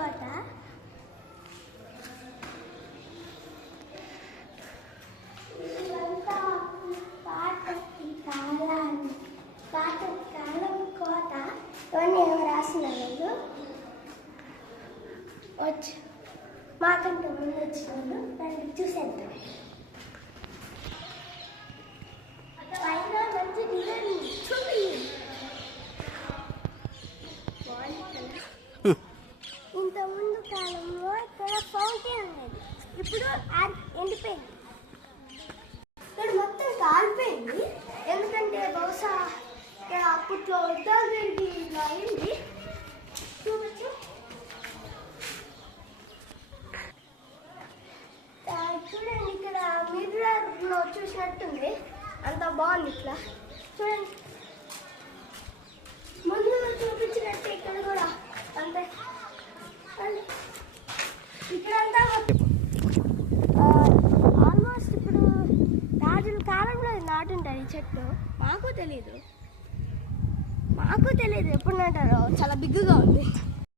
కోట. ఇదంతా పాతకాలం కోట. ఇవన్నీ ఏమో రాసినారు వచ్చి మాకంటే ముందు వచ్చినారు. దాన్ని చూసేద్దాం. పైన మంచి డిజైన్ చూపి. ఇంత ముందు కాలంలో ఇక్కడ ఫౌంటైన్ ఉండేది. ఇప్పుడు ఎండిపోయింది. ఇక్కడ మొత్తం కాలిపోయింది. ఎందుకంటే బహుశా ఇక్కడ అప్పట్లో యుద్ధాలు జరిగి ఇలా అయింది. చూడచ్చు. చూడండి, ఇక్కడ మిర్రర్లో చూసినట్టుంది. అంత బాగుంది. ఇట్లా చూడండి, ముందు చూపించినట్టు ఇక్కడ కూడా అంతే. ఇక్కడంతా ఆల్మోస్ట్ ఇప్పుడు రాజుల కాలంలో నాటుంటారు ఈ చెట్లు. మాకు తెలీదు ఎప్పుడు నాటారో. చాలా బిగ్గుగా ఉంది.